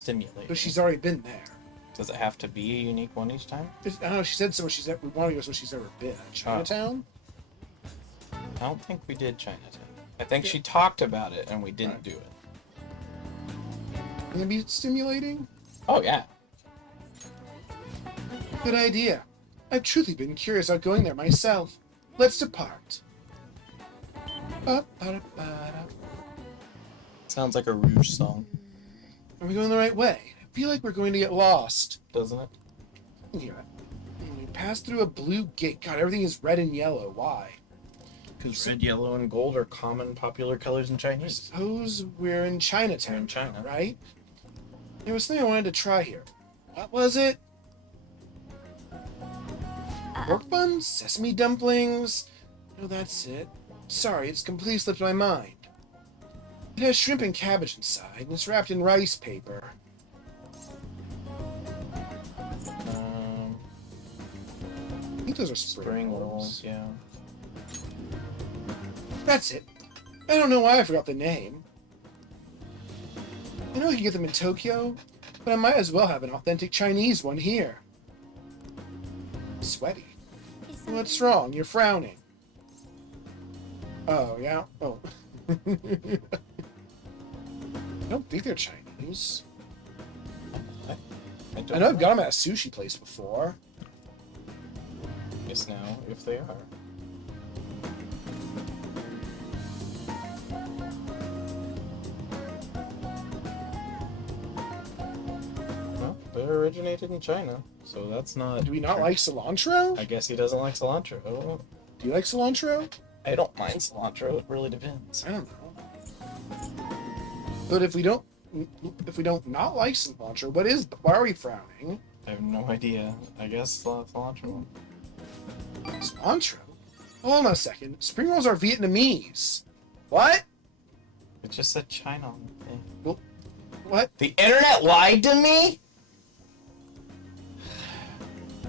Stimulating. But she's already been there. Does it have to be a unique one each time? I don't know. She said somewhere we want to go somewhere she's ever been. Chinatown. I don't think we did Chinatown. I think she talked about it and we didn't do it. Can it be stimulating? Oh yeah. Good idea. I've truly been curious about going there myself. Let's depart. Ba-ba-da-ba-da. Sounds like a Rouge song, Are we going the right way? I feel like we're going to get lost. doesn't it? Yeah. We pass through a blue gate. God, everything is red and yellow. Why? Because red, yellow, and gold are common popular colors in I Chinese. suppose we're in Chinatown. We're in China. Right? There was something I wanted to try here. What was it? Pork buns? Sesame dumplings? No, that's it. Sorry, it's completely slipped my mind. It has shrimp and cabbage inside, and it's wrapped in rice paper. I think those are Spring rolls, yeah. That's it. I don't know why I forgot the name. I know I can get them in Tokyo, but I might as well have an authentic Chinese one here. Sweaty. What's wrong? You're frowning. Oh, yeah? Oh. I don't think they're Chinese. I I know I've got them at a sushi place before. Guess now, if they are. Well, they originated in China, so that's not... Do we not like cilantro? I guess he doesn't like cilantro. Do you like cilantro? I don't mind cilantro, it really depends. I don't know. But if we don't not like cilantro, why are we frowning? I have no idea. I guess cilantro. Cilantro? Hold on a second. Spring rolls are Vietnamese. What? It just said China on the thing. What? The internet lied to me?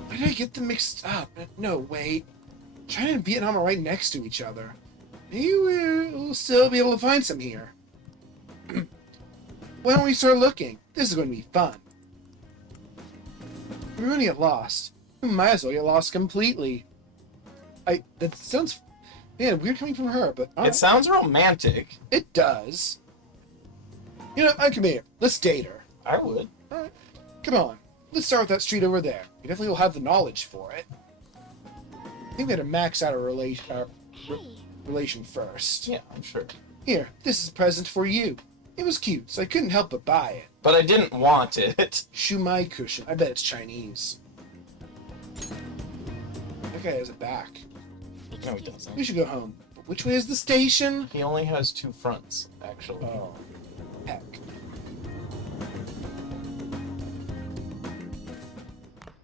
Why did I get them mixed up? No, wait. China and Vietnam are right next to each other. Maybe we'll still be able to find some here. Why don't we start looking? This is going to be fun. We're going to get lost. We might as well get lost completely. That sounds, man, weird coming from her, but It sounds romantic. it does. You know, come here. Let's date her. I would. All right, come on. Let's start with that street over there. We definitely will have the knowledge for it. I think we had to max out our relation first. Yeah, I'm sure. Here, this is a present for you. It was cute, so I couldn't help but buy it. But I didn't want it. Shumai cushion. I bet it's Chinese. That guy has a back. No, he doesn't. We should go home. But which way is the station? He only has two fronts, actually. Oh, heck.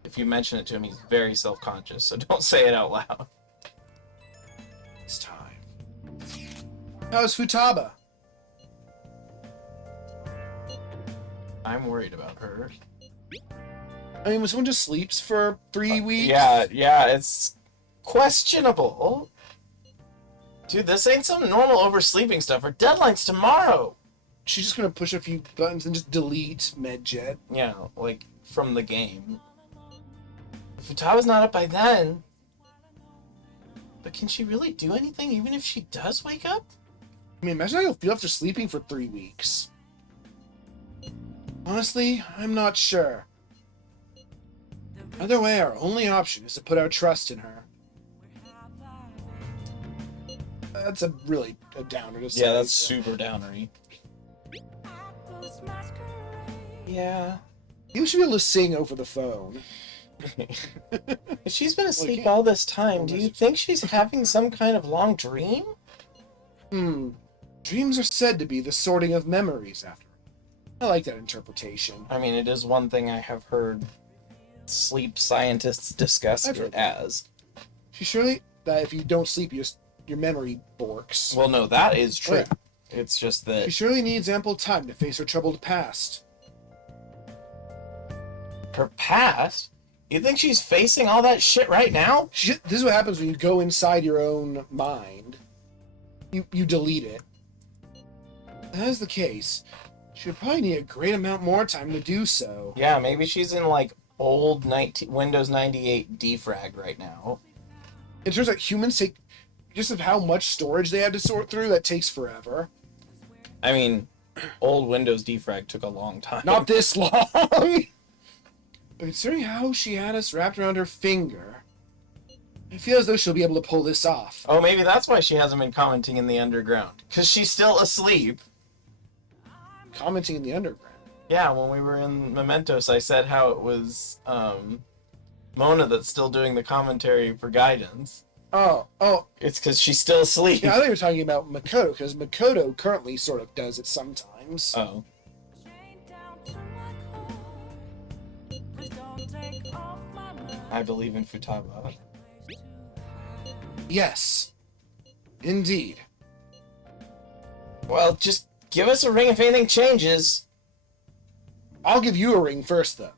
If you mention it to him, he's very self-conscious, so don't say it out loud. It's time. How's Futaba? I'm worried about her. I mean, when someone just sleeps for 3 weeks... Yeah, it's questionable. Dude, this ain't some normal oversleeping stuff. Her deadline's tomorrow. She's just gonna push a few buttons and just delete MedJet. Yeah, like, from the game. If Futaba's not up by then... But can she really do anything, even if she does wake up? I mean, imagine how you'll feel after sleeping for 3 weeks. Honestly, I'm not sure. Either way, our only option is to put our trust in her. That's a downer to say. Yeah, that's super downery. Yeah. You should be able to sing over the phone. If she's been asleep Well, all this time, do you think she's having some kind of long dream? Dreams are said to be the sorting of memories after. I like that interpretation. I mean, it is one thing I have heard sleep scientists discuss I've it heard as. She surely that if you don't sleep, your memory borks. Well, no, that is true. Oh, yeah. It's just She that surely needs ample time to face her troubled past. her past. You think she's facing all that shit right now? This is what happens when you go inside your own mind. You delete it. If that is the case. She'll probably need a great amount more time to do so. Yeah, maybe she's in like old Windows 98 defrag right now. It turns out humans take, just of how much storage they have to sort through, that takes forever. I mean, old Windows defrag took a long time. Not this long! But considering how she had us wrapped around her finger, I feel as though she'll be able to pull this off. Oh, maybe that's why she hasn't been commenting in the underground. Because she's still asleep. Commenting in the underground. Yeah, when we were in Mementos, I said how it was Mona that's still doing the commentary for guidance. Oh. It's because she's still asleep. Yeah, I thought you were talking about Makoto, because Makoto currently sort of does it sometimes. Oh. I believe in Futaba. Yes. Indeed. Well, just give us a ring if anything changes. I'll give you a ring first, though.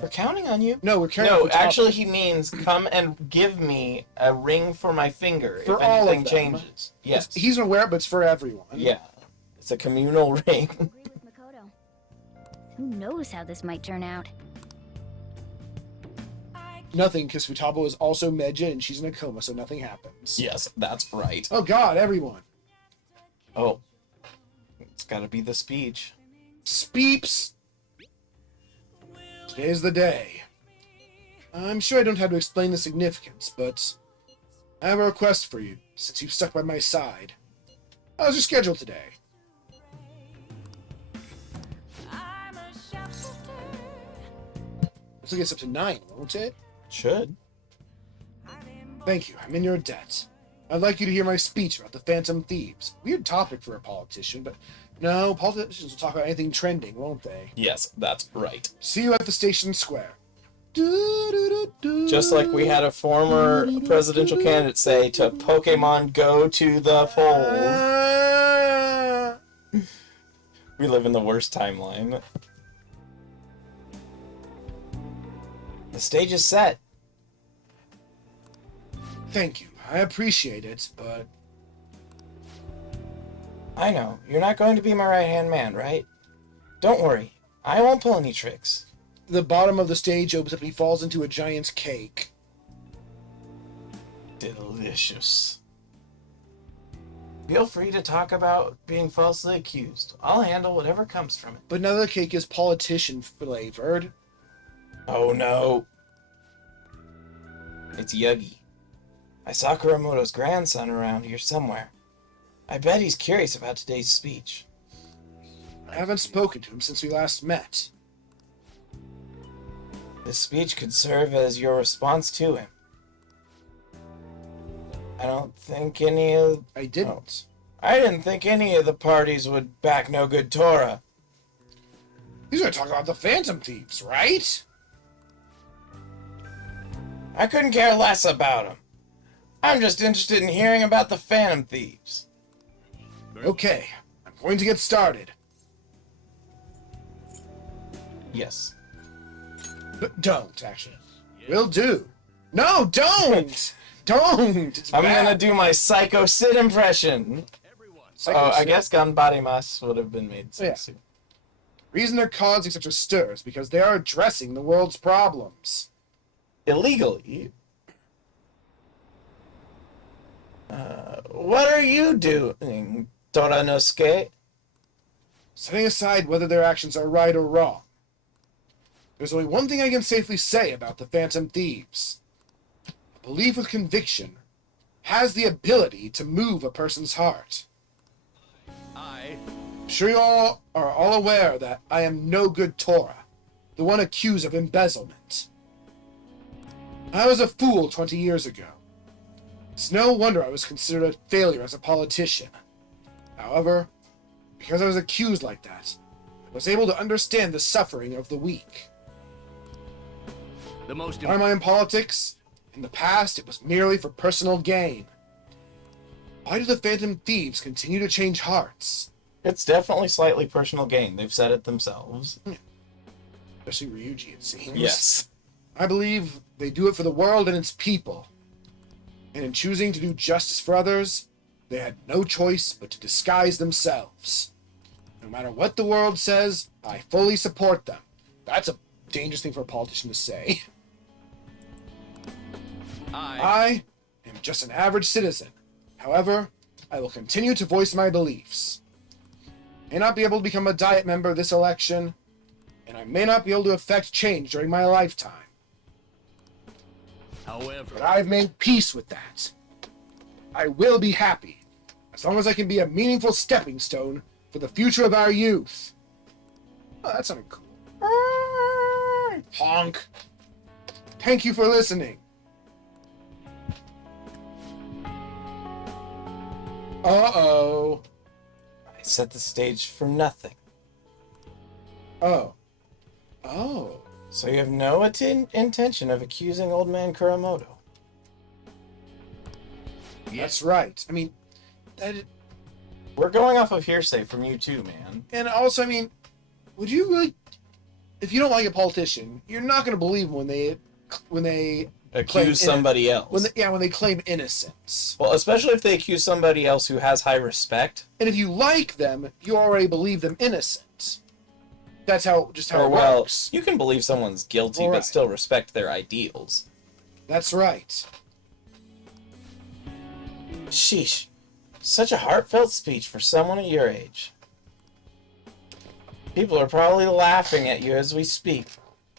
We're counting on you. No, we're carrying No, Futaba. actually, he means come and give me a ring for my finger For if all of anything them. changes. Yes. He's gonna wear it, but it's for everyone. Yeah. It's a communal ring. Agree with Makoto. Who knows how this might turn out? Nothing, because Futaba is also Meja, and she's in a coma, so nothing happens. Yes, that's right. Oh god, everyone. Oh. It's gotta be the speech. Speeps! Today's the day. I'm sure I don't have to explain the significance, but I have a request for you, since you've stuck by my side. How's your schedule today? Looks like it's up to 9, won't it? Should. Thank you, I'm in your debt. I'd like you to hear my speech about the Phantom Thieves. Weird topic for a politician, but no, politicians will talk about anything trending, won't they? Yes, that's right. See you at the station square. Just like we had a former presidential candidate say to Pokemon Go to the polls. We live in the worst timeline. The stage is set. Thank you. I appreciate it, but I know. You're not going to be my right-hand man, right? Don't worry. I won't pull any tricks. the bottom of the stage opens up and he falls into a giant cake. Delicious. Feel free to talk about being falsely accused. I'll handle whatever comes from it. But none of the cake is politician flavored. Oh no. It's Yugi. I saw Kuramoto's grandson around here somewhere. I bet he's curious about today's speech. I haven't spoken to him since we last met. This speech could serve as your response to him. I don't think any of... I didn't. I didn't think any of the parties would back no good Torah. He's gonna talk about the Phantom Thieves, right? I couldn't care less about him. I'm just interested in hearing about the Phantom Thieves. Okay, I'm going to get started. Yes. But don't, actually. Will do. No, don't! Don't! It's I'm bad. gonna do my Psycho Sid impression. Psycho Oh, I Sid. guess Ganbarimas would have been made Yeah. sexy. Reason they're causing such a stir is because they are addressing the world's problems. Illegally. What are you doing, Toranosuke? Setting aside whether their actions are right or wrong, there's only one thing I can safely say about the Phantom Thieves. A belief with conviction has the ability to move a person's heart. I'm sure you all are all aware that I am no good Torah, the one accused of embezzlement. I was a fool 20 years ago. It's no wonder I was considered a failure as a politician. However, because I was accused like that, I was able to understand the suffering of the weak. Why am I in politics? In the past, it was merely for personal gain. Why do the Phantom Thieves continue to change hearts? It's definitely slightly personal gain. They've said it themselves. Especially Ryuji, it seems. Yes. I believe they do it for the world and its people. And in choosing to do justice for others, they had no choice but to disguise themselves. No matter what the world says, I fully support them. That's a dangerous thing for a politician to say. I am just an average citizen. However, I will continue to voice my beliefs. I may not be able to become a Diet member this election, and I may not be able to affect change during my lifetime. But I've made peace with that. I will be happy, as long as I can be a meaningful stepping stone for the future of our youth. Oh, that sounded cool. Honk. Thank you for listening. Uh-oh. I set the stage for nothing. Oh. Oh. So you have no intention of accusing old man Kuramoto? That's right. I mean, We're going off of hearsay from you too, man. and also, I mean, would you really, if you don't like a politician, you're not going to believe them when they Accuse somebody else. when they claim innocence. Well, especially if they accuse somebody else who has high respect. And if you like them, you already believe them innocent. That's how it Or, well, works. you can believe someone's guilty, Alright. but still respect their ideals. That's right. Sheesh. Such a heartfelt speech for someone at your age. People are probably laughing at you as we speak.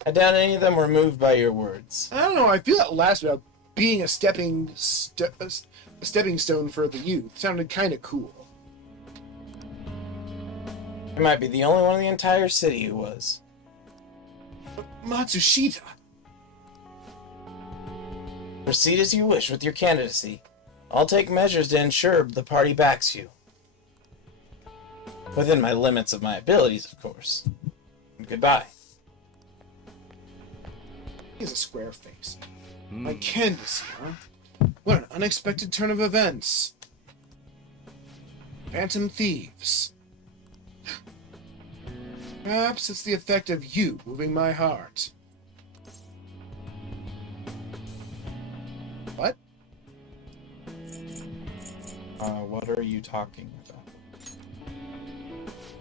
I doubt any of them were moved by your words. I don't know. I feel that last about being a stepping stone for the youth sounded kind of cool. I might be the only one in the entire city who was. Matsushita. Proceed as you wish with your candidacy. I'll take measures to ensure the party backs you. Within my limits of my abilities, of course. And goodbye. He has a square face. My candidacy, huh? What an unexpected turn of events. Phantom thieves. Perhaps it's the effect of you moving my heart. What? What are you talking about?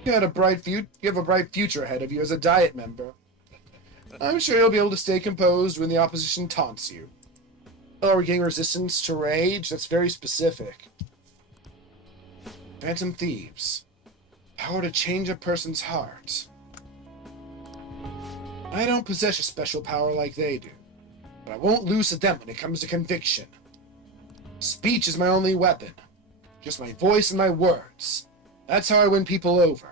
You have a bright future ahead of you as a Diet member. I'm sure you'll be able to stay composed when the opposition taunts you. Oh, we're getting resistance to rage? That's very specific. Phantom thieves. Power to change a person's heart. I don't possess a special power like they do, but I won't lose to them when it comes to conviction. Speech is my only weapon. Just my voice and my words. That's how I win people over.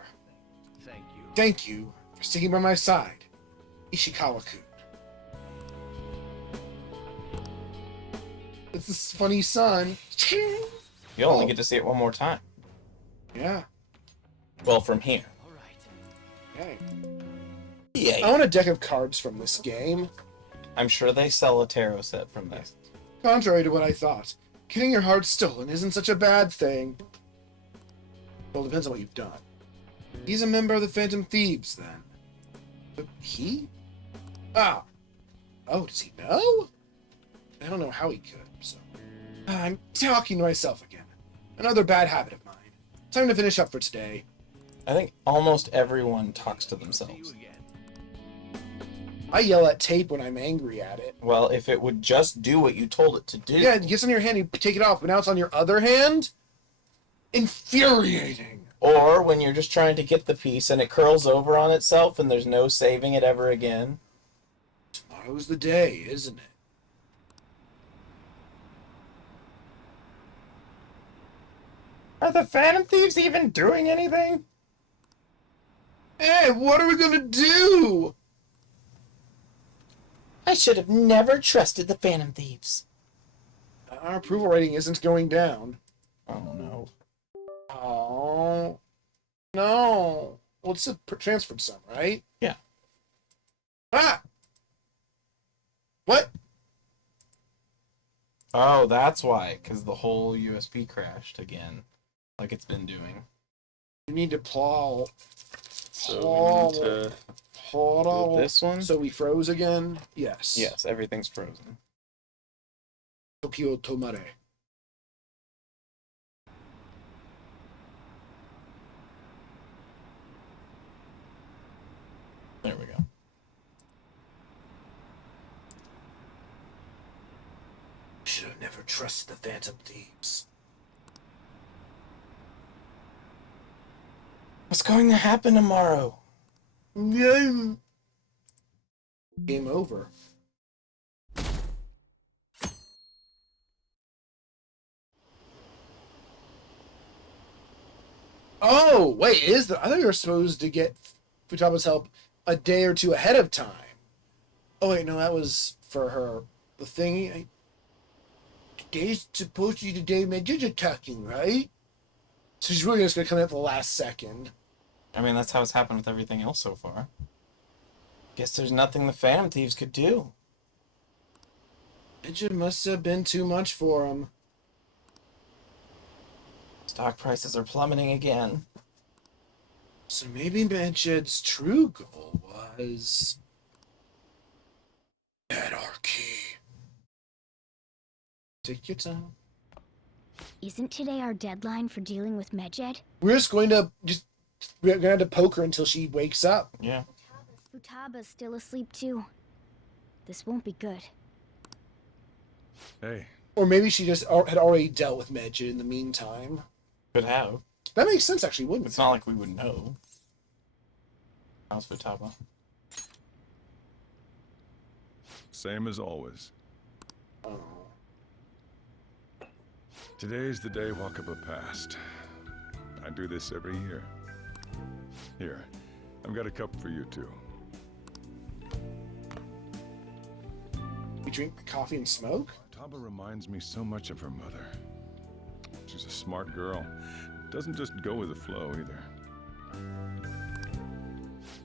Thank you for sticking by my side, Ishikawa-kun. It's this funny son. You'll only get to see it one more time. Yeah. Well, from here. Okay. Yay. I want a deck of cards from this game. I'm sure they sell a tarot set from this. Contrary to what I thought, getting your heart stolen isn't such a bad thing. Well, it depends on what you've done. He's a member of the Phantom Thieves, then. But he? Ah. Oh, does he know? I don't know how he could, so... I'm talking to myself again. Another bad habit of mine. Time to finish up for today. I think almost everyone talks to themselves. I yell at tape when I'm angry at it. Well, if it would just do what you told it to do. Yeah, it gets on your hand, you take it off, but now it's on your other hand? Infuriating. Or when you're just trying to get the piece and it curls over on itself and there's no saving it ever again. Tomorrow's the day, isn't it? Are the Phantom Thieves even doing anything? Hey, what are we gonna do? I should have never trusted the Phantom Thieves. Our approval rating isn't going down. Oh no. Oh, no. Well, it's transferred some, right? Yeah. Ah! What? Oh, that's why. Because the whole USB crashed again. Like it's been doing. You need to plow. So we need to... Hold this one? So we froze again? Yes. Yes, everything's frozen. Tokyo Tomare. There we go. Should have never trusted the Phantom Thieves. What's going to happen tomorrow? Game over. Oh, wait, I thought you were supposed to get Futaba's help a day or two ahead of time. Oh, wait, no, that was for her. The thingy. Today's supposed to be the day Medjid's attacking, right? So she's really just gonna come in at the last second. I mean, that's how it's happened with everything else so far. Guess there's nothing the Phantom Thieves could do. Medjid must have been too much for him. Stock prices are plummeting again. So maybe Medjid's true goal was anarchy. Take your time. Isn't today our deadline for dealing with Medjed? We're gonna have to poke her until she wakes up. Yeah. Futaba's still asleep too. This won't be good. Hey, Or maybe she just had already dealt with Medjid in the meantime. Could have. That makes sense, actually, wouldn't It's it? not like we would know. How's Futaba? same as always. Oh. Today's the day Wakaba passed. I do this every year. Here, I've got a cup for you too. You drink coffee and smoke? Taba reminds me so much of her mother. She's a smart girl. Doesn't just go with the flow either.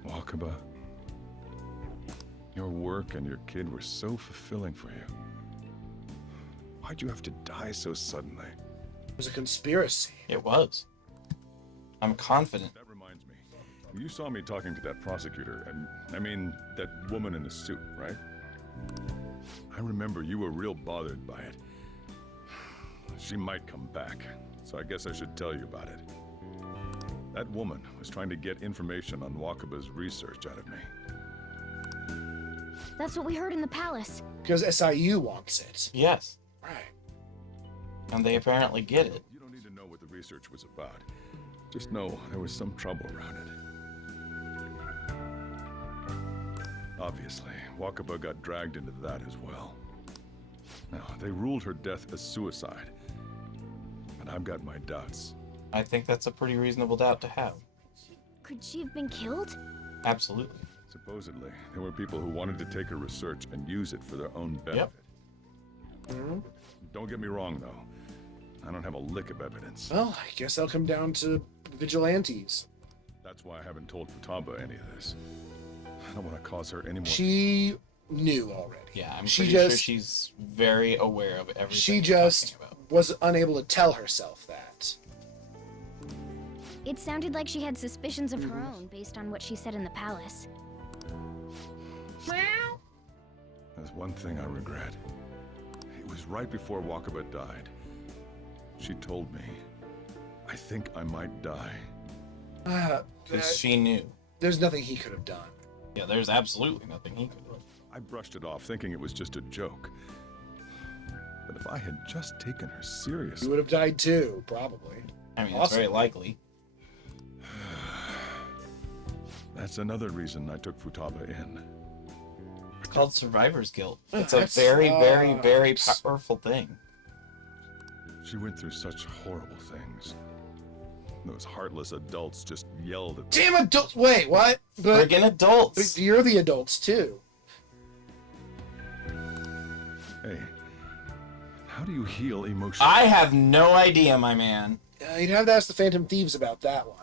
Wakaba, your work and your kid were so fulfilling for you. Why'd you have to die so suddenly? It was a conspiracy. It was. I'm confident. That reminds me. You saw me talking to that prosecutor, and I mean, that woman in the suit, right? I remember you were real bothered by it. She might come back, so I guess I should tell you about it. That woman was trying to get information on Wakaba's research out of me. That's what we heard in the palace. Because SIU wants it. Yes. Right. And they apparently get it. You don't need to know what the research was about. Just know there was some trouble around it. Obviously, Wakaba got dragged into that as well. Now, they ruled her death as suicide. But I've got my doubts. I think that's a pretty reasonable doubt to have. Could she have been killed? Absolutely. Supposedly, there were people who wanted to take her research and use it for their own benefit. Mm-hmm. Don't get me wrong, though. I don't have a lick of evidence. Well, I guess that'll come down to vigilantes. That's why I haven't told Futaba any of this. I don't want to cause her any more... She knew already. Yeah, I'm She pretty sure just- she's very aware of everything She we're just talking about. was unable to tell herself that. It sounded like she had suspicions of her own based on what she said in the palace. There's one thing I regret. It was right before Wakaba died. She told me, I think I might die. Because she knew. There's nothing he could have done. Yeah, there's absolutely nothing he could do. I brushed it off, thinking it was just a joke. But if I had just taken her You seriously... would have died too, probably. I mean, it's very Awesome. likely. That's another reason I took Futaba in. It's called survivor's guilt. Oh, It's a that's- very, very, very sucks. powerful thing. She went through such horrible things. Those heartless adults just yelled at me. Damn adults! Wait, what? But Friggin' adults. you're the adults too. Hey, how do you heal emotion? I have no idea, my man. You'd have to ask the Phantom Thieves about that one.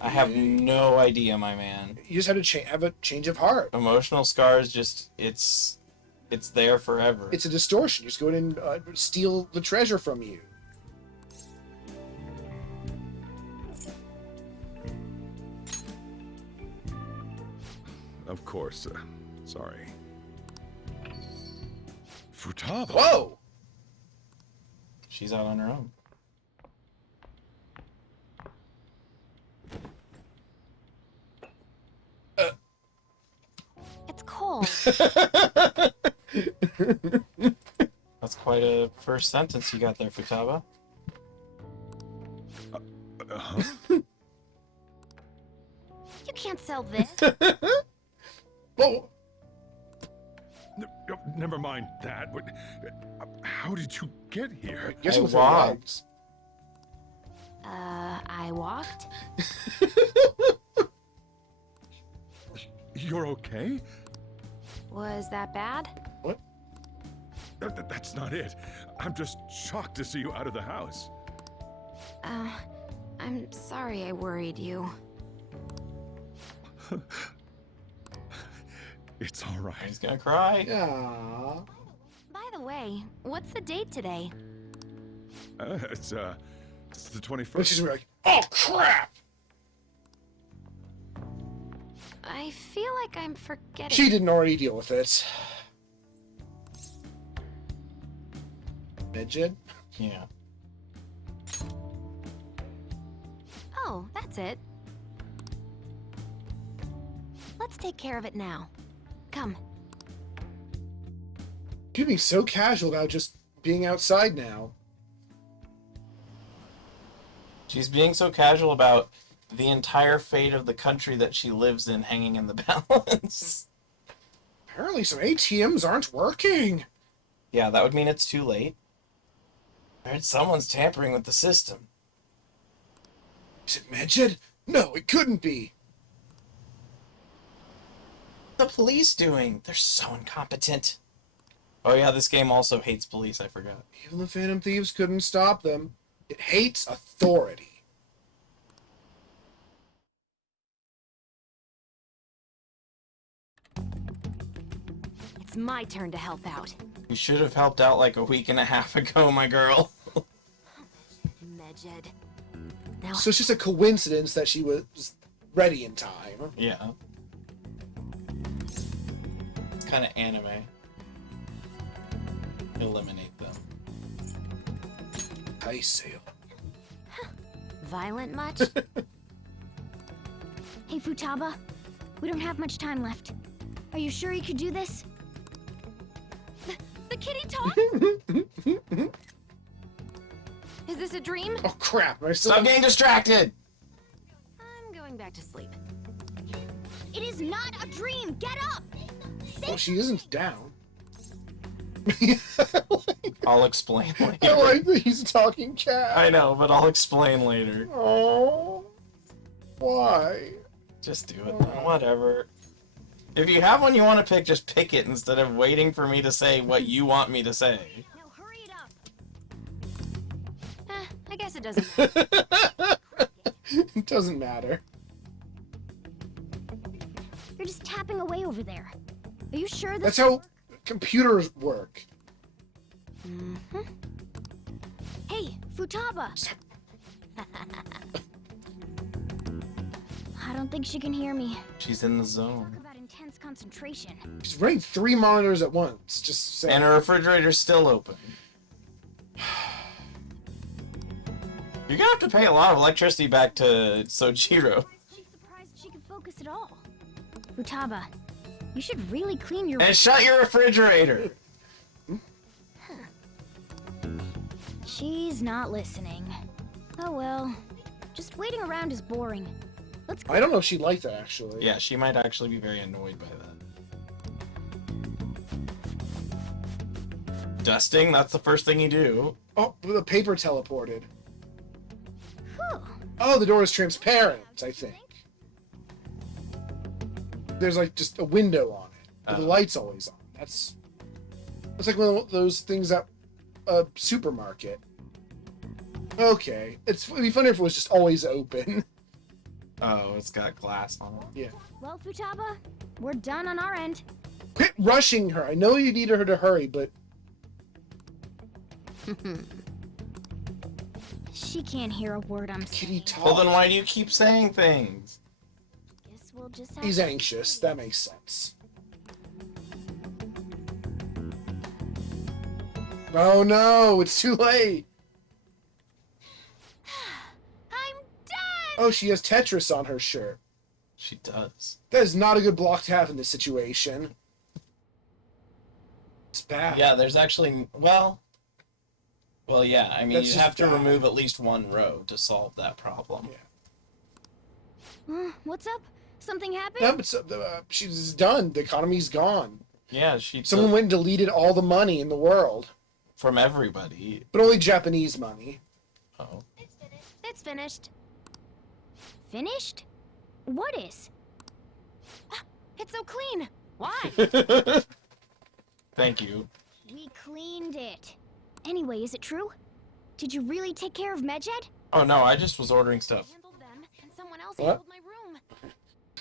I have no idea, my man. You just have to have a change of heart. Emotional scars just, it's there forever. It's a distortion. Just go in and steal the treasure from you. Of course. Sorry. Futaba. Whoa! She's out on her own. That's quite a first sentence you got there, Futaba. Huh? You can't sell this. Well, Never mind that. How did you get here? I guess I with her walked. legs. I walked? You're okay? Was that bad? What? That's not it. I'm just shocked to see you out of the house. I'm sorry I worried you. It's all right. He's gonna cry. Aww. By the way, what's the date today? It's the But 21st. she's like, oh crap! I feel like I'm forgetting. She didn't already deal with it. Midget? Yeah. Oh, that's it. Let's take care of it now. Come. You're being so casual about just being outside now. She's being so casual about the entire fate of the country that she lives in hanging in the balance. Apparently some ATMs aren't working. Yeah, that would mean it's too late. I heard someone's tampering with the system. Is it Midget? No, it couldn't be. What are the police doing? They're so incompetent. Oh yeah, this game also hates police, I forgot. Even the Phantom Thieves couldn't stop them. It hates authority. It's my turn to help out. You should have helped out like a week and a half ago, my girl. Megid. Now, So it's just a coincidence that she was ready in time. Yeah. It's kind of anime. Eliminate them. I sail. violent much? Hey, Futaba. We don't have much time left. Are you sure you could do this? The kitty talk? Is this a dream? Oh crap! Am I still? Stop getting distracted! I'm going back to sleep. It is not a dream! Get up! Oh, she isn't down. I'll explain I later. like that he's a talking cat. I know, but I'll explain later. Oh, why? Just do it then, whatever. If you have one you want to pick, just pick it instead of waiting for me to say what you want me to say. No, hurry it up. I guess it doesn't matter. It doesn't matter. You're just tapping away over there. Are you sure this That's how computers work. Mm-hmm. Hey, Futaba! I don't think she can hear me. She's in the Talk zone. about intense concentration. She's running 3 monitors at once. Just saying. And her refrigerator's still open. You're gonna have to pay a lot of electricity back to Sojiro. She's surprised she could focus at all. Futaba, you should really clean your... And shut your refrigerator! She's not listening. Oh well. Just waiting around is boring. Let's I don't know if she'd like that actually. Yeah, she might actually be very annoyed by that. Dusting, that's the first thing you do. Oh, the paper teleported. Whew. Oh, the door is transparent, I think. There's like just a window on it. But the Oh. light's always on. That's like one of those things at a supermarket. Okay. It'd be funny if it was just always open. Oh, it's got glass on it. Yeah. Well, Futaba, we're done on our end. Quit rushing her. I know you need her to hurry, but She can't hear a word I'm kitty saying. talk. Well, then why do you keep saying things? Guess we'll just have He's to- anxious. That makes sense. Oh no, it's too late. I'm done! Oh, she has Tetris on her shirt. She does. That is not a good block to have in this situation. It's bad. Yeah, there's actually well, yeah. I mean, That's you just have to bad. remove at least one row to solve that problem. Yeah. What's up? Something happened? No, but she's done. The economy's gone. Yeah, she Someone took went and deleted all the money in the world, from everybody. but only Japanese money. Oh, It's finished. Finished? What is? Ah, it's so clean. Why? thank you. We cleaned it. Anyway, is it true? Did you really take care of Medjed? Oh no, I just was ordering stuff. Handled them, and someone else What? handled my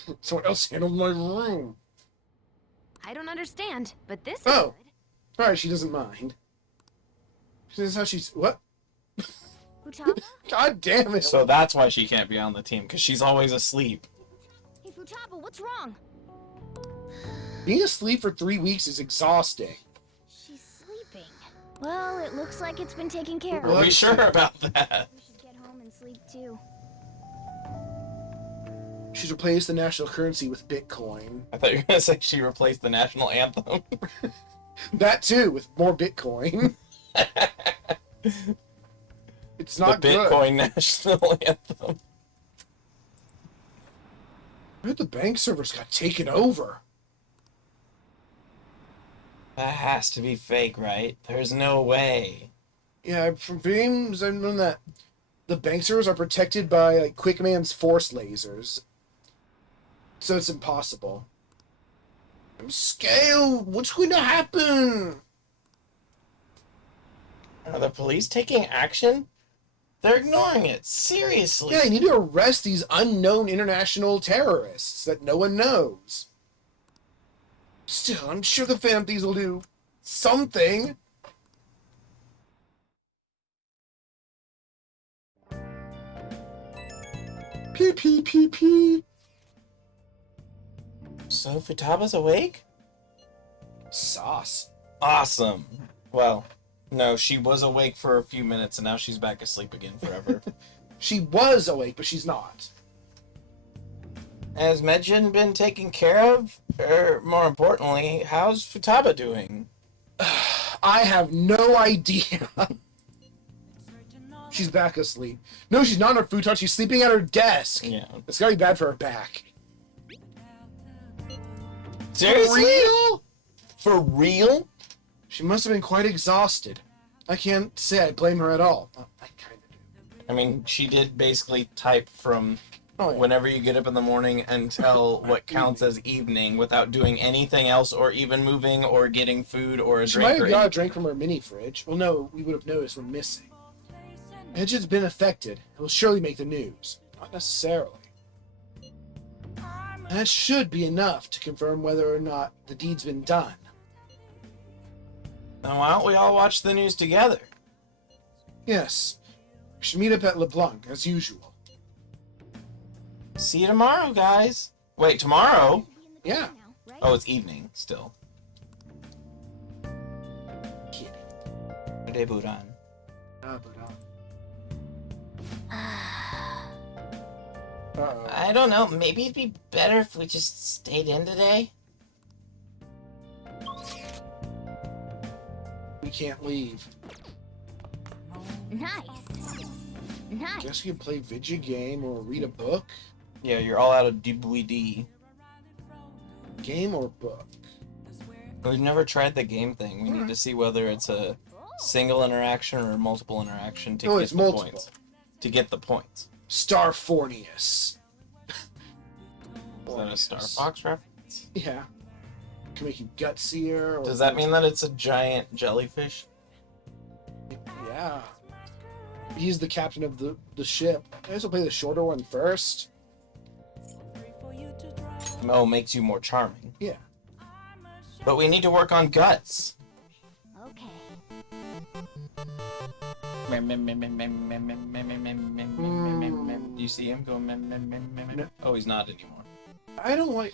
room. Someone else handled my room. I don't understand, but this is Oh. good. Alright, she doesn't mind. This is how she's... What? Futaba? God damn it. So that's why she can't be on the team, because she's always asleep. Hey, Futaba, what's wrong? Being asleep for 3 weeks is exhausting. She's sleeping. Well, it looks like it's been taken care Well, Are of. we sure about that? We should get home and sleep too. She's replaced the national currency with Bitcoin. I thought you were gonna say she replaced the national anthem. That too, with more Bitcoin. It's The not good. Bitcoin national anthem. I heard the bank servers got taken over. That has to be fake, right? There's no way. Yeah, from games I've known that the bank servers are protected by like Quickman's force lasers. So it's impossible. I'm scared. What's going to happen? Are the police taking action? They're ignoring it. Seriously. Yeah, you need to arrest these unknown international terrorists that no one knows. Still, I'm sure the Phantom Thieves will do something. Pee pee pee pee. So Futaba's awake? Sauce. Awesome. Well, no, she was awake for a few minutes and now she's back asleep again forever. She was awake, but she's not. Has Medjin been taken care of? Or, more importantly, how's Futaba doing? I have no idea. She's back asleep. No, she's not on her futon. She's sleeping at her desk. Yeah. It's gotta be bad for her back. Seriously? For real? For real? She must have been quite exhausted. I can't say I blame her at all. Oh, I kind of do. I mean, she did basically type from Oh, yeah. whenever you get up in the morning until what counts as evening without doing anything else or even moving or getting food or a She might drink. have Or got a drink from her mini fridge. Well, no, we would have noticed we're missing. Edge's been affected. It will surely make the news. Not necessarily. That should be enough to confirm whether or not the deed's been done. Then why don't we all watch the news together? Yes. We should meet up at LeBlanc, as usual. See you tomorrow, guys. Wait, tomorrow? Yeah. Oh, it's evening still. Kidding. Deburan. Uh-oh. I don't know. Maybe it'd be better if we just stayed in today. We can't leave. Nice. Nice. Guess we can play video game or read a book. Yeah, you're all out of DVD. Game or book? We've never tried the game thing. We need to see whether it's a single interaction or a multiple interaction to Oh, get it's the multiple. points. To get the points. Starfornius. Is that a Star Fox reference? Yeah. Can make you gutsier. Or Does that mean that it's a giant jellyfish? Yeah. He's the captain of the ship. I guess we'll play the shorter one first. Mo makes you more charming. Yeah. But we need to work on guts. Okay. Do you see him go? No. Oh, he's not anymore. I don't like...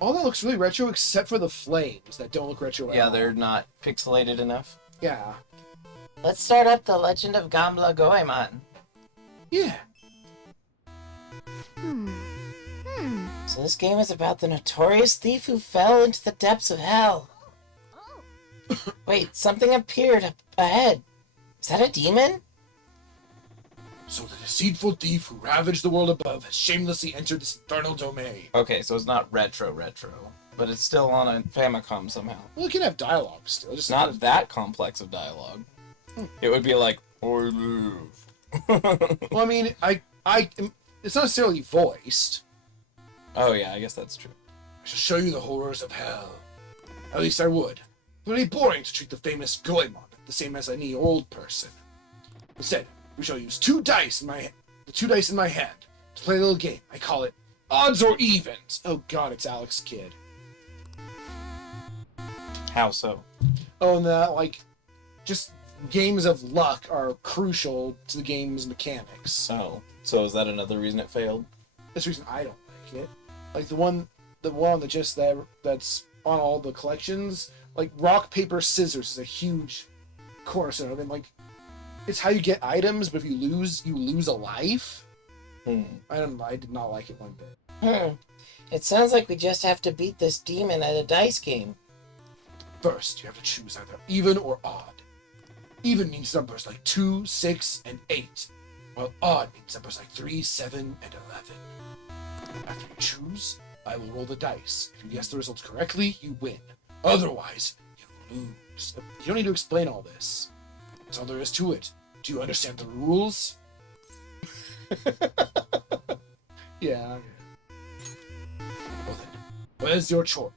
All that looks really retro except for the flames that don't look retro at Yeah, all. they're not pixelated enough. Yeah. Let's start up the Legend of Gamla Goemon. Yeah. So this game is about the notorious thief who fell into the depths of hell. Oh, Wait, something appeared up ahead. Is that a demon? So the deceitful thief who ravaged the world above has shamelessly entered this infernal domain. Okay, so it's not retro, but it's still on a Famicom somehow. Well, it can have dialogue still. Just Not that complex of dialogue. It would be like, or move. Well, I mean, it's not necessarily voiced. Oh yeah, I guess that's true. I shall show you the horrors of hell. At least I would. It would be boring to treat the famous Goemon the same as any old person. Instead, we shall use the 2 dice in my hand to play a little game. I call it odds or evens. Oh god, it's Alex Kidd. How so? Oh, and that, like, just games of luck are crucial to the game's mechanics. Oh, so is that another reason it failed? That's the reason I don't like it. Like the one that's on all the collections, like rock, paper, scissors is a huge cornerstone of it. Like, it's how you get items, but if you lose a life. I did not like it one bit. It sounds like we just have to beat this demon at a dice game. First, you have to choose either even or odd. Even means numbers like 2, 6, and 8, while odd means numbers like 3, 7, and 11. After you choose, I will roll the dice. If you guess the results correctly, you win. Otherwise, you lose. You don't need to explain all this. That's all there is to it. Do you understand the rules? Yeah. Well then, what is your choice?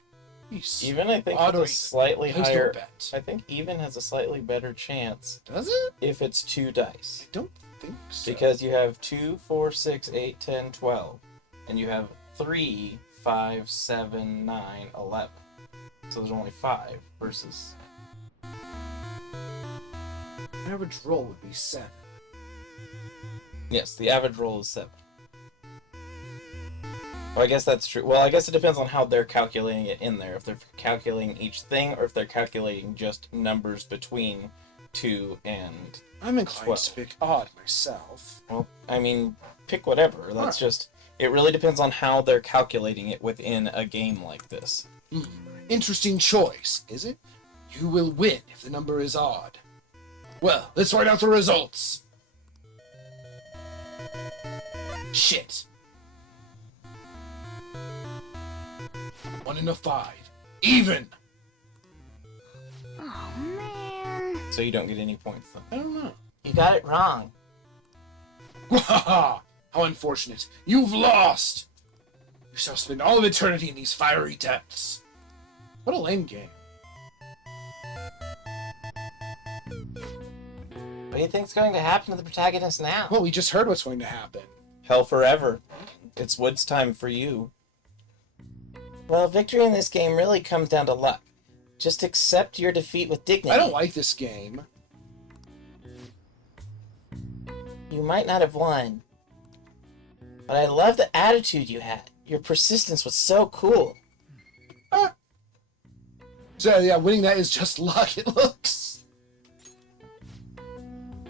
Even I think Odd has or a slightly even? Place your higher. bet. I think even has a slightly better chance Does it? if it's 2 dice. I don't think so. Because you have 2, 4, 6, 8, 10, 12. And you have 3, 5, 7, 9, 11. So there's only 5 versus... average roll would be 7. Yes, the average roll is 7. Well, I guess that's true. Well, I guess it depends on how they're calculating it in there. If they're calculating each thing, or if they're calculating just numbers between 2 and... I'm inclined 12. to pick odd myself. Well, I mean, pick whatever. That's just... It really depends on how they're calculating it within a game like this. Interesting choice, is it? You will win if the number is odd. Well, let's write out the results. Shit. 1 and a 5. Even! Oh, man. So you don't get any points, though. I don't know. You got it wrong. Wahaha! How unfortunate. You've lost! You shall spend all of eternity in these fiery depths. What a lame game. What do you think's going to happen to the protagonist now? Well, we just heard what's going to happen. Hell forever. It's Wood's time for you. Well, victory in this game really comes down to luck. Just accept your defeat with dignity. I don't like this game. You might not have won. But I love the attitude you had. Your persistence was so cool. So, yeah, winning that is just luck, it looks.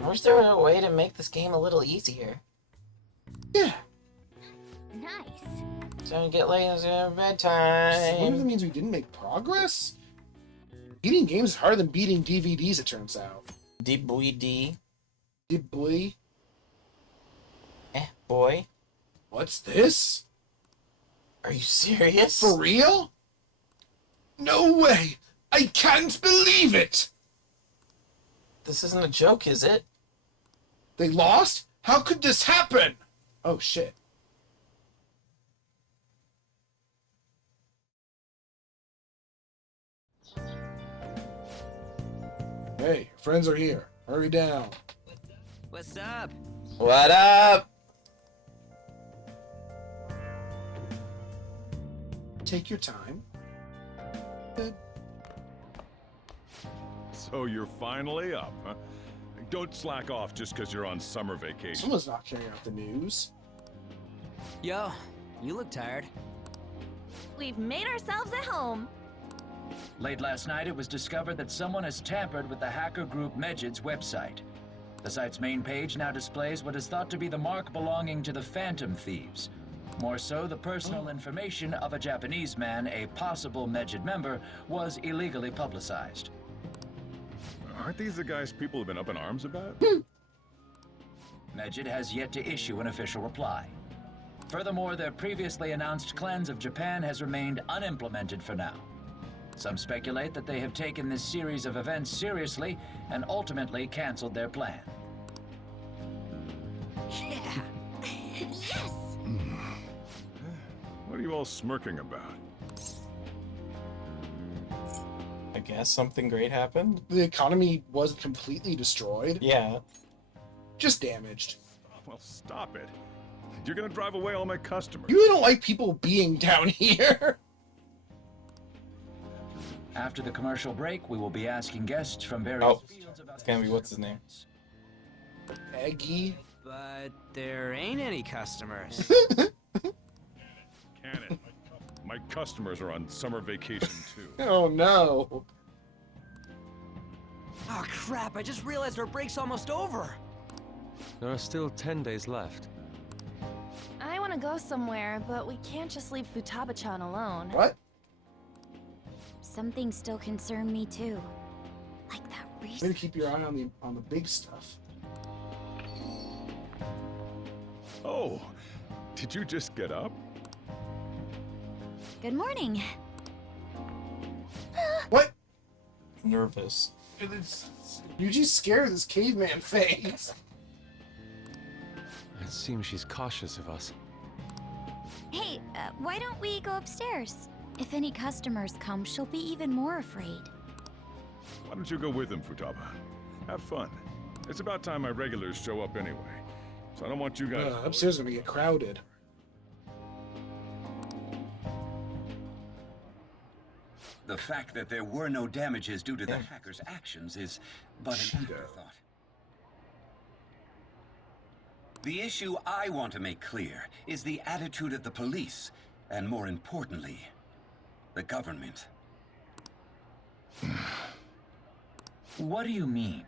I wish there were a way to make this game a little easier. Yeah. Nice. So you get late into So what if bedtime. that means we didn't make progress? Beating games is harder than beating DVDs, it turns out. D-boy-D. Did boy? Boy. What's this? Are you serious? For real? No way! I can't believe it! This isn't a joke, is it? They lost? How could this happen? Oh shit. Hey, your friends are here. Hurry down. What's up? What up? Take your time. So you're finally up, huh? Don't slack off just because you're on summer vacation. Someone's not carrying out the news. Yo, you look tired. We've made ourselves at home. Late last night, it was discovered that someone has tampered with the hacker group Medjid's website. The site's main page now displays what is thought to be the mark belonging to the Phantom Thieves. More so, the personal information of a Japanese man, a possible Medjid member, was illegally publicized. Aren't these the guys people have been up in arms about? Medjed has yet to issue an official reply. Furthermore, their previously announced cleanse of Japan has remained unimplemented for now. Some speculate that they have taken this series of events seriously and ultimately canceled their plan. Yeah. Yes! What are you all smirking about? I guess something great happened. The economy wasn't completely destroyed, Yeah. just damaged. Well, stop it. You're gonna drive away all my customers. You really don't like people being down here. After the commercial break, we will be asking guests from various Oh, fields about it's gonna be what's his name? Eggy. But there ain't any customers. Cannon. My customers are on summer vacation too. Oh no. Oh crap, I just realized our break's almost over. There are still 10 days left. I want to go somewhere, but we can't just leave Futaba-chan alone. What? Some things still concern me too. Like that Way recent. to keep your eye on the big stuff. Oh, did you just get up? Good morning. What? Nervous. Yuji's scared of this caveman face. It seems she's cautious of us. Hey, why don't we go upstairs? If any customers come, she'll be even more afraid. Why don't you go with them, Futaba? Have fun. It's about time my regulars show up anyway. So I don't want you guys... Upstairs is gonna get crowded. The fact that there were no damages due to the hacker's actions is but an afterthought. The issue I want to make clear is the attitude of the police, and more importantly, the government. What do you mean?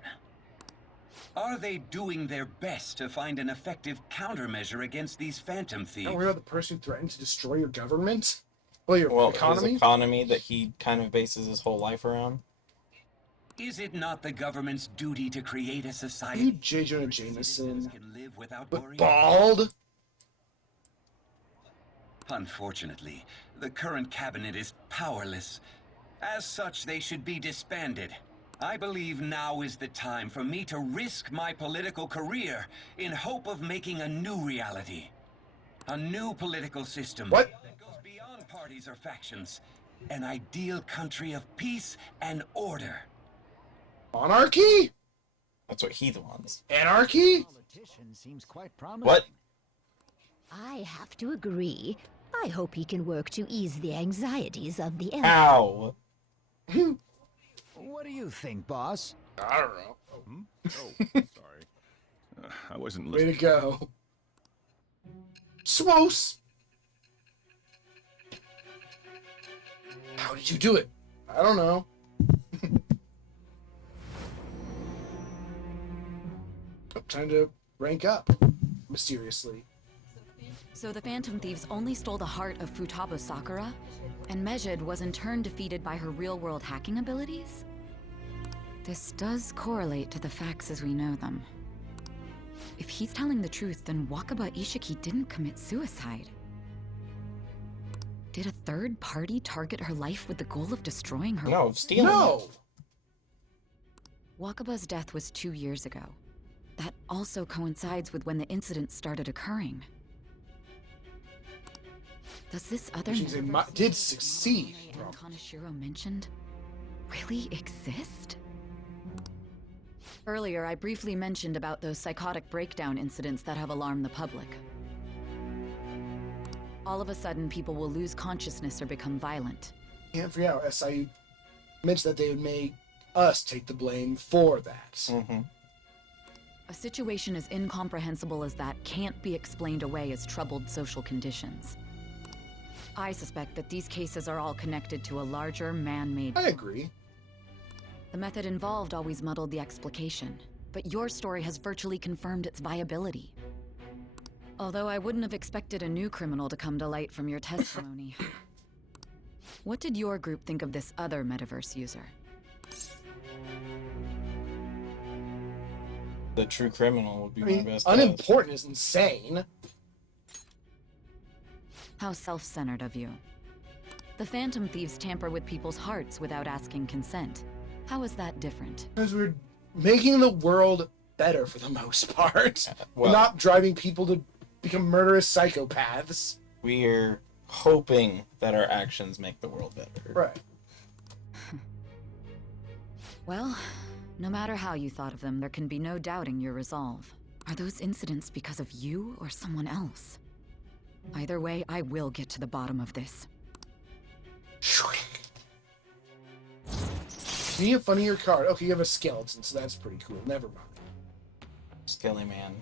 Are they doing their best to find an effective countermeasure against these phantom thieves? Don't worry about the person who threatened to destroy your government. Well, your Well, economy. his economy that he kind of bases his whole life around. Is it not the government's duty to create a You, society J. Jonah where citizens Jameson, can live without but worry? bald. Unfortunately, the current cabinet is powerless. As such, they should be disbanded. I believe now is the time for me to risk my political career in hope of making a new reality. A new political system What? that goes beyond parties or factions. An ideal country of peace and order. Monarchy? That's what he wants. Anarchy? Politician seems quite promising. What? I have to agree. I hope he can work to ease the anxieties of the Empire. Ow! What do you think, boss? I don't know. Oh, sorry. I wasn't Way to listening. go. Swos! How did you do it? I don't know. Time to rank up. Mysteriously. So the Phantom Thieves only stole the heart of Futaba Sakura, and Medjed was in turn defeated by her real-world hacking abilities? This does correlate to the facts as we know them. If he's telling the truth, then Wakaba Ishiki didn't commit suicide. Did a third party target her life with the goal of destroying her? No, stealing. No! Wakaba's death was 2 years ago. That also coincides with when the incident started occurring. Does this other Which means they metaverse did succeed. and Kaneshiro mentioned really exist? Earlier, I briefly mentioned about those psychotic breakdown incidents that have alarmed the public. All of a sudden, people will lose consciousness or become violent. Can't forget how SIU mentioned that they would make us take the blame for that. Mm-hmm. A situation as incomprehensible as that can't be explained away as troubled social conditions. I suspect that these cases are all connected to a larger man-made... I agree. The method involved always muddled the explication, but your story has virtually confirmed its viability. Although I wouldn't have expected a new criminal to come to light from your testimony. What did your group think of this other metaverse user? The true criminal would be I my mean, best guess. unimportant is insane. How self-centered of you. The Phantom Thieves tamper with people's hearts without asking consent. How is that different? Because we're making the world better for the most part. Well, Not driving people to become murderous psychopaths. we're hoping that our actions make the world better. Right. Well, no matter how you thought of them, there can be no doubting your resolve. Are those incidents because of you or someone else? Either way, I will get to the bottom of this. Need a funnier card. Okay, you have a skeleton, so that's pretty cool. Never mind. Skelly man.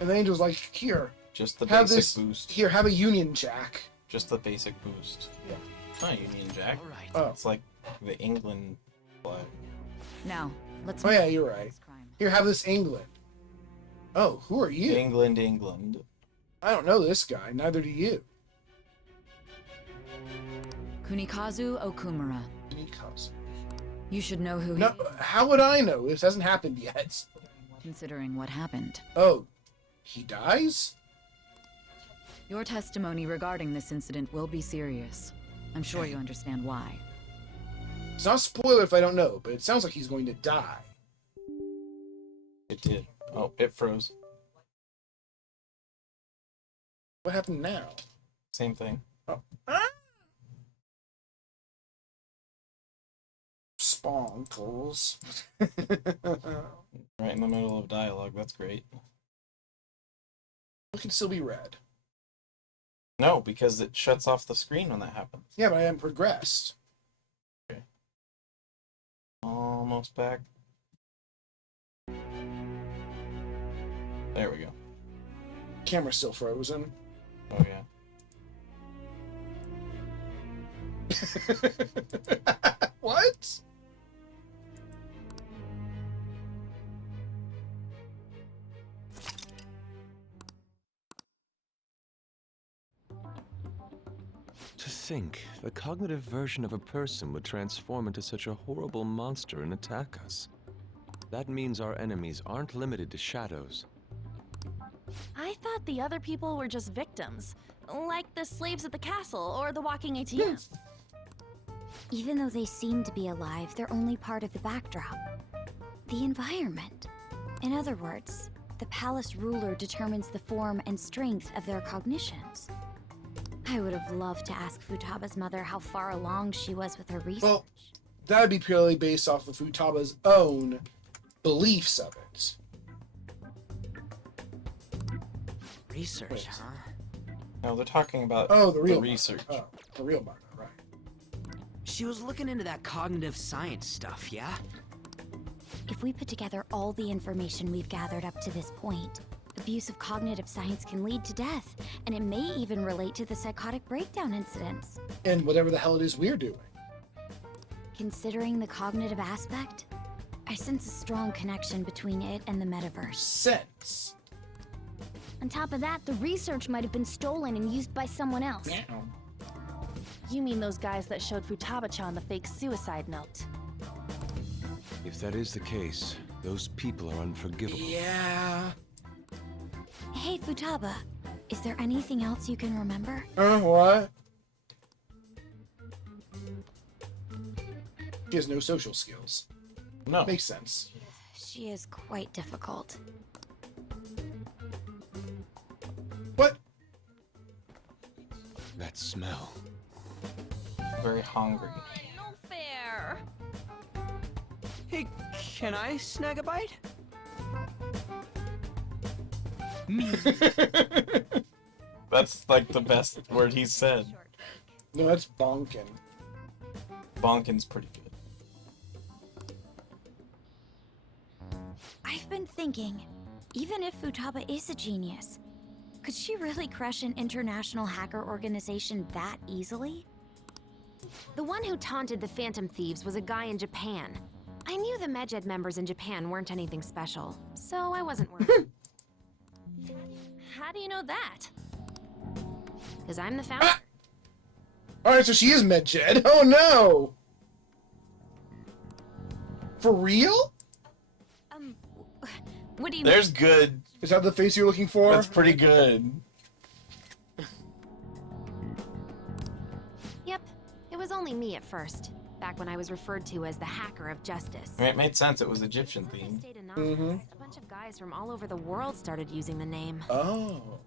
And the angel's like, here, Just the have basic this. boost. Here, have a Union Jack. Just the basic boost. Yeah. It's not Union Jack. All right. Oh. It's like the England flag. Now, let's Oh move yeah, on you're to right. this crime. Here, have this England. Oh, who are you? England, England. I don't know this guy. Neither do you. Kunikazu Okumura. Because. You should know who he No, is, how would I know? This hasn't happened yet. considering what happened. Oh, he dies? Your testimony regarding this incident will be serious. I'm sure you understand why. It's not a spoiler if I don't know, but it sounds like he's going to die. It did. Oh, it froze. What happened now? Same thing. Oh. Ah! Sponkles. Right in the middle of dialogue. That's great. It can still be read. No, because it shuts off the screen when that happens. Yeah, but I haven't progressed. Almost back. There we go. Camera's still frozen. Oh, yeah. What? To think, the cognitive version of a person would transform into such a horrible monster and attack us. That means our enemies aren't limited to shadows. I thought the other people were just victims, like the slaves at the castle or the walking ATM. Even though they seem to be alive, they're only part of the backdrop. The environment. In other words, the palace ruler determines the form and strength of their cognitions. I would have loved to ask Futaba's mother how far along she was with her research. Well, that would be purely based off of Futaba's own beliefs of it. Research, Wait. huh? No, they're talking about Oh, the real research. Oh, the real manga, right. She was looking into that cognitive science stuff, yeah? If we put together all the information we've gathered up to this point, abuse of cognitive science can lead to death, and it may even relate to the psychotic breakdown incidents. And whatever the hell it is we're doing. Considering the cognitive aspect, I sense a strong connection between it and the metaverse. Sense. On top of that, the research might have been stolen and used by someone else. You mean those guys that showed Futaba-chan the fake suicide note? If that is the case, those people are unforgivable. Yeah. Hey, Futaba, is there anything else you can remember? What? She has no social skills. No. Makes sense. She is quite difficult. What? That smell. Very hungry. No fair. Hey, can I snag a bite? That's like the best word he said. No, that's bonkin. Bonkin's pretty good. I've been thinking, even if Futaba is a genius, could she really crush an international hacker organization that easily? The one who taunted the Phantom Thieves was a guy in Japan. I knew the Medjed members in Japan weren't anything special, so I wasn't worried. How do you know that? Because I'm the founder. Alright, so she is Medjed. Oh no! Um, What do you There's mean? good. Is that the face you're looking for? That's pretty good. Yep, it was only me at first, back when I was referred to as the Hacker of Justice. I mean, it made sense. It was Egyptian themed. Stayed anonymous. A bunch of guys from all over the world started using the name. Oh.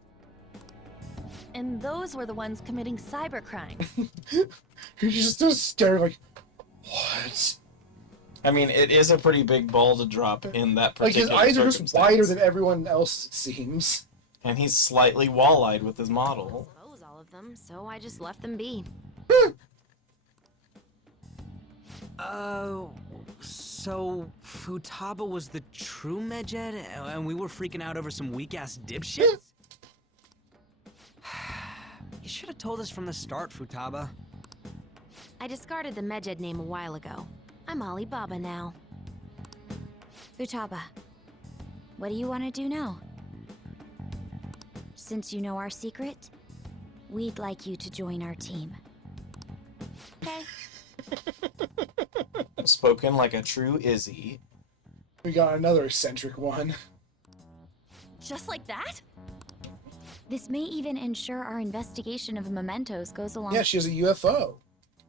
And those were the ones committing cybercrime. You're just still staring like, what? I mean, it is a pretty big ball to drop in that Like, his particular eyes are just circumstance. wider than everyone else, it seems. And he's slightly wall-eyed with his model. Expose all of them, so I just left them be. So Futaba was the true Medjed, and we were freaking out over some weak-ass dipshits? You should have told us from the start, Futaba. I discarded the Medjed name a while ago. I'm Alibaba now. Futaba, what do you want to do now? Since you know our secret, we'd like you to join our team. Okay. Spoken like a true Izzy. We got another eccentric one. Just like that? This may even ensure our investigation of mementos goes along. Yeah, she has a UFO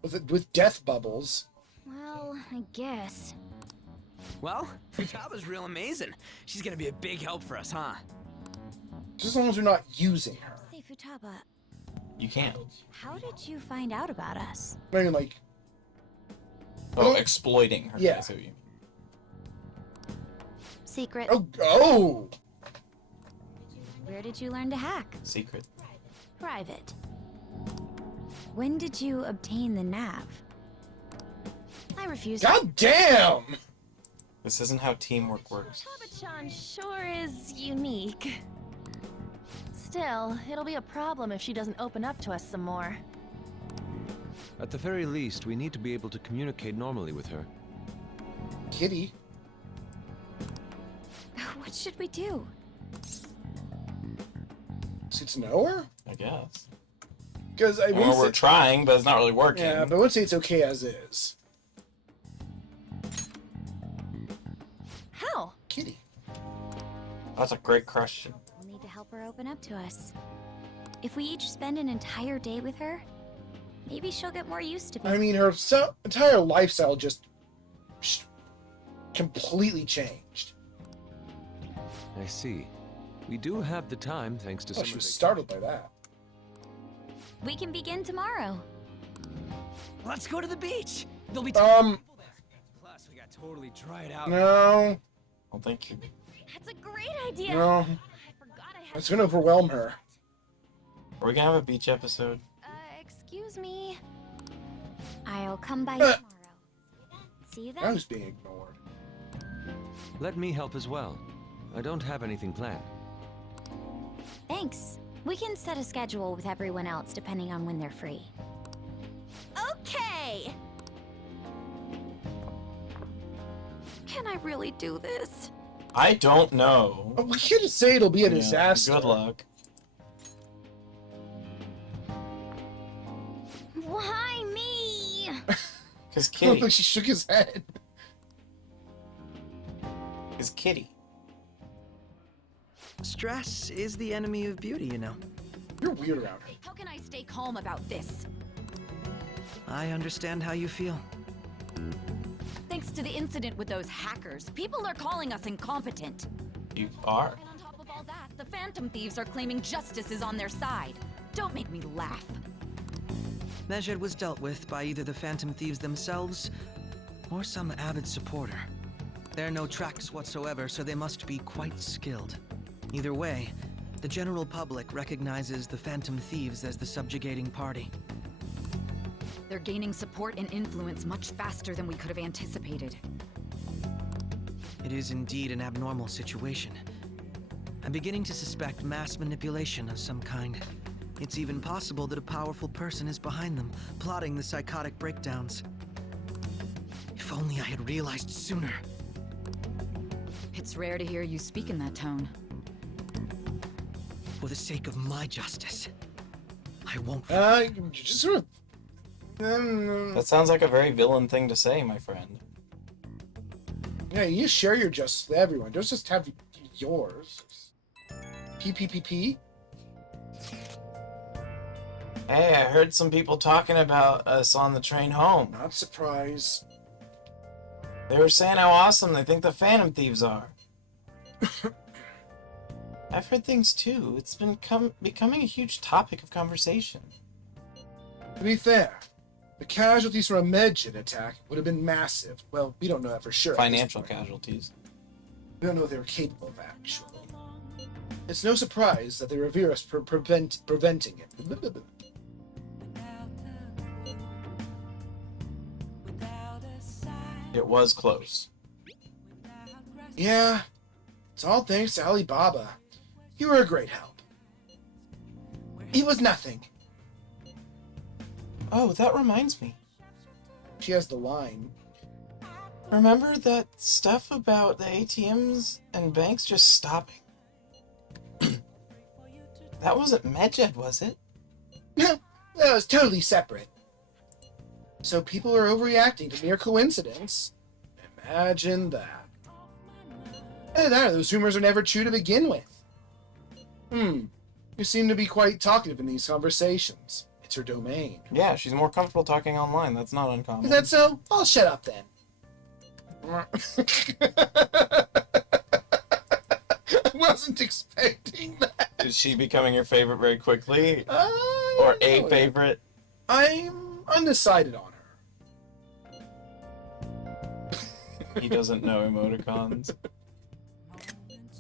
with death bubbles. Well, I guess. Well, Futaba's real amazing. She's gonna be a big help for us, huh? Just as long as we're not using her. Say, Futaba, You can't. how did you find out about us? I mean, like, Oh, exploiting her. Yeah. I see what you mean. Secret. oh! Where did you learn to hack? Secret. Private. When did you obtain the nav? I refuse. God damn! This isn't how teamwork works. Futaba-chan sure is unique. Still, it'll be a problem if she doesn't open up to us some more. At the very least, we need to be able to communicate normally with her. Kitty. What should we do? Get to know her? I guess. Because I Well, we're say, trying, but it's not really working. yeah, but I would say it's okay as is. How? Kitty. That's a great question. We'll need to help her open up to us. If we each spend an entire day with her, maybe she'll get more used to I being. mean, her entire lifestyle just completely changed. I see. We do have the time, thanks to Oh, some she of was the- startled by that. We can begin tomorrow. Let's go to the beach. There'll be Um, people there. Plus, we got totally dried out. no, Well, thank you. That's a great idea. no. I forgot I had. It's gonna overwhelm her. Are we gonna have a beach episode? Excuse me. I'll come by tomorrow. See you I then. was being ignored. Let me help as well. I don't have anything planned. Thanks. We can set a schedule with everyone else depending on when they're free. Okay. Can I really do this? I don't know. Oh, we can't just say it'll be a Yeah, disaster. Good luck. Why me? Cause Look, Kitty. she shook his head. Is Kitty. Stress is the enemy of beauty, you know. You're weird around her. How can I stay calm about this? I understand how you feel. Thanks to the incident with those hackers, people are calling us incompetent. You are. And on top of all that, the Phantom Thieves are claiming justice is on their side. Don't make me laugh. Medjed was dealt with by either the Phantom Thieves themselves or some avid supporter. There are no tracks whatsoever, so they must be quite skilled. Either way, the general public recognizes the Phantom Thieves as the subjugating party. They're gaining support and influence much faster than we could have anticipated. It is indeed an abnormal situation. I'm beginning to suspect mass manipulation of some kind. It's even possible that a powerful person is behind them, plotting the psychotic breakdowns. If only I had realized sooner. It's rare to hear you speak in that tone. For the sake of my justice, I won't. Just sort of. That sounds like a very villain thing to say, my friend. Yeah, you share your justice with everyone. Don't just have yours. PPPP? Hey, I heard some people talking about us on the train home. Not surprised. They were saying how awesome they think the Phantom Thieves are. I've heard things too. It's been becoming a huge topic of conversation. To be fair, the casualties from a Medjed attack would have been massive. Well, we don't know that for sure. Financial casualties. We don't know what they were capable of, actually. It's no surprise that they revere us for preventing it. It was close. Yeah, it's all thanks to Alibaba. You were a great help. It was nothing. Oh, that reminds me. She has the line. Remember that stuff about the ATMs and banks just stopping? That wasn't Medjed, was it? No, that was totally separate. So people are overreacting to mere coincidence. Imagine that. Either that or those rumors are never true to begin with. You seem to be quite talkative in these conversations. It's her domain. Yeah, she's more comfortable talking online. That's not uncommon. Is that so? I'll shut up then. I wasn't expecting that. Is she becoming your favorite very quickly? Or a favorite? I'm undecided on her. He doesn't know emoticons.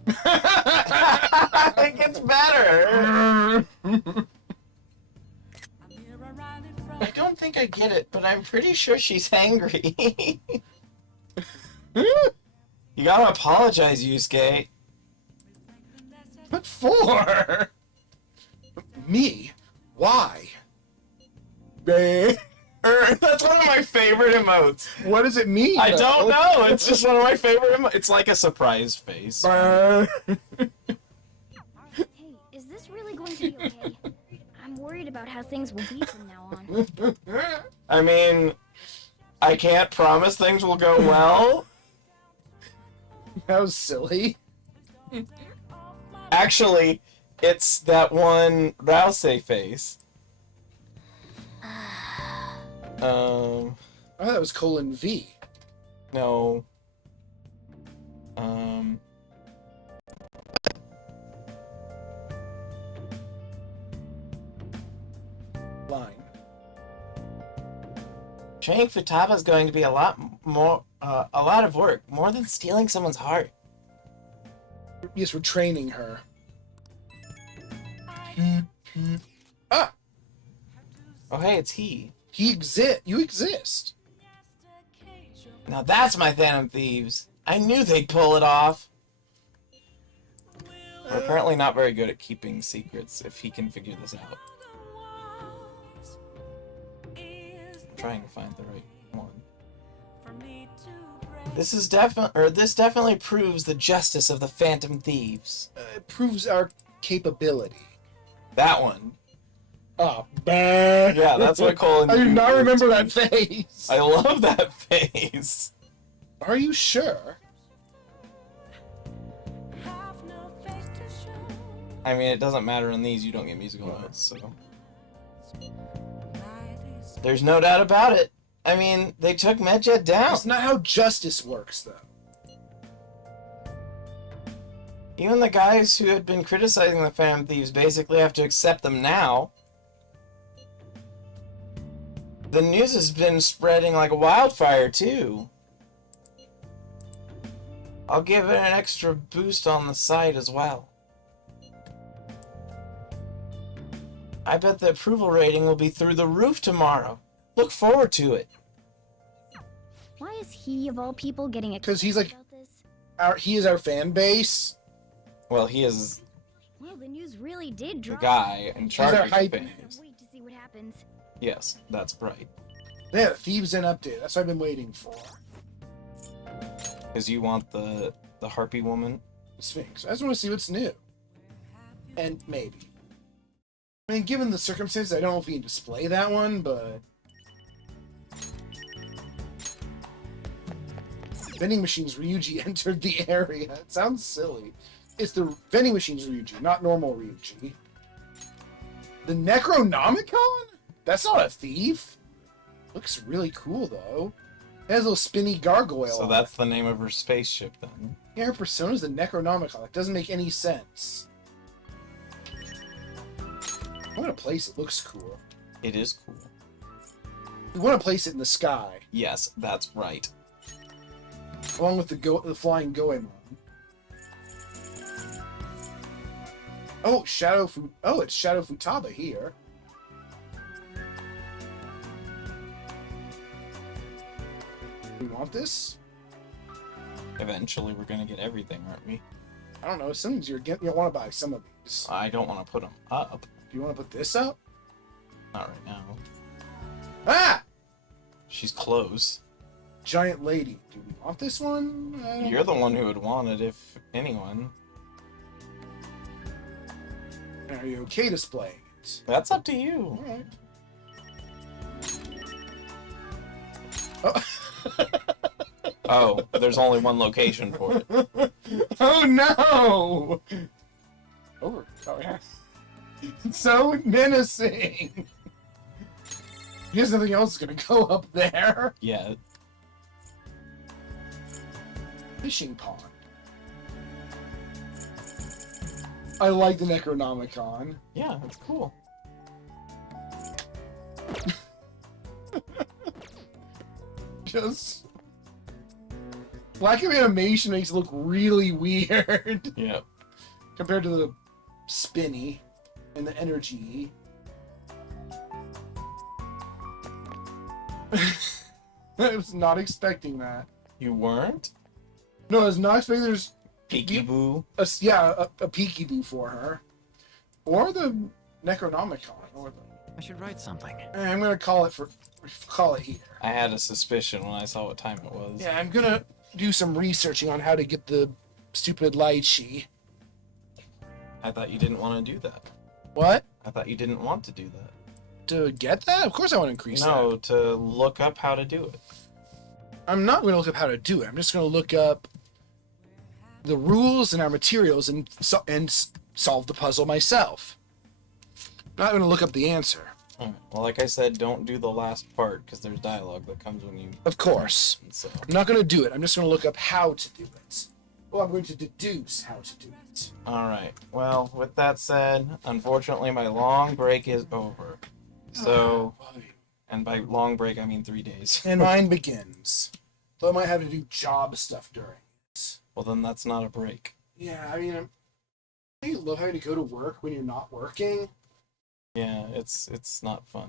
I think it's better. I don't think I get it, but I'm pretty sure she's angry. You gotta apologize, Yusuke. What for? Me? Why? That's one of my favorite emotes. What does it mean? I don't know. It's just one of my favorite emotes. It's like a surprised face. Hey, is this really going to be okay? I'm worried about how things will be from now on. I mean, I can't promise things will go well. That was silly. Actually, it's that one Rouse face. I thought that was :V. No. Line. Training Futaba is going to be a lot of work, more than stealing someone's heart. Yes, we're training her. Oh, hey, it's he. You exist. Now that's my Phantom Thieves. I knew they'd pull it off. We're apparently not very good at keeping secrets if he can figure this out. I'm trying to find the right one. This definitely proves the justice of the Phantom Thieves. It proves our capability. That one. Oh, bad. Yeah, that's what Colin. I do not remember that face. I love that face. Are you sure? I mean, it doesn't matter in these. You don't get musical notes, so. There's no doubt about it. I mean, they took Medjed down. That's not how justice works, though. Even the guys who had been criticizing the Phantom Thieves basically have to accept them now. The news has been spreading like a wildfire, too. I'll give it an extra boost on the site as well. I bet the approval rating will be through the roof tomorrow. Look forward to it. Why is he, of all people, getting excited Because he's like, about this? he is our fan base. Well, he is Well, the news really did the drop. guy in charge our of hype. fans. Wait to see what happens. Yes, that's right. Yeah, Thieves in update. That's what I've been waiting for. Because you want the harpy woman. Sphinx. I just want to see what's new. And maybe. I mean, given the circumstances, I don't know if we can display that one, but... Vending machines Ryuji entered the area. It sounds silly. it's the vending machines Ryuji, not normal Ryuji. The Necronomicon? That's not a thief. Looks really cool though. It has a little spinny gargoyle. So on that's it. the name of her spaceship then. Yeah, her persona's the Necronomicon. It doesn't make any sense. I'm gonna place it. Looks cool. It is cool. We want to place it in the sky, Yes, that's right. along with the flying Goemon. Oh, it's Shadow Futaba here. We want this? Eventually, we're gonna get everything, aren't we? I don't know. Some things you want to buy some of these. I don't want to put them up. Do you want to put this up? Not right now. Ah! She's close. Giant lady. Do we want this one? You're the one who would want it, if anyone. Are you okay displaying it? That's up to you. Alright. Oh. Oh, there's only one location for it. Oh no! Over. Oh yeah. It's so menacing. There's nothing else gonna go up there. Yeah. Fishing pond. I like the Necronomicon. Yeah, it's cool. Just lack of animation makes it look really weird. Yeah. Compared to the spinny and the energy. I was not expecting that. You weren't? No, I was not expecting there's Peekaboo. a peekaboo for her. Or the Necronomicon. Or the... I should write something. I'm gonna call it here. I had a suspicion when I saw what time it was. Yeah, I'm gonna do some researching on how to get the stupid lychee. I thought you didn't want to do that. What? I thought you didn't want to do that. To get that? Of course I want to increase that. No, to look up how to do it. I'm not going to look up how to do it. I'm just going to look up the rules and our materials and solve the puzzle myself. I'm not going to look up the answer. Alright. Well, like I said, don't do the last part because there's dialogue that comes when you. Of course. So. I'm not going to do it. I'm just going to look up how to do it. Well, I'm going to deduce how to do it. Alright. Well, with that said, unfortunately, my long break is over. So, and by long break, I mean 3 days. And mine begins. So I might have to do job stuff during it. Well, then that's not a break. Yeah, I mean, I love having to go to work when you're not working. Yeah, it's not fun.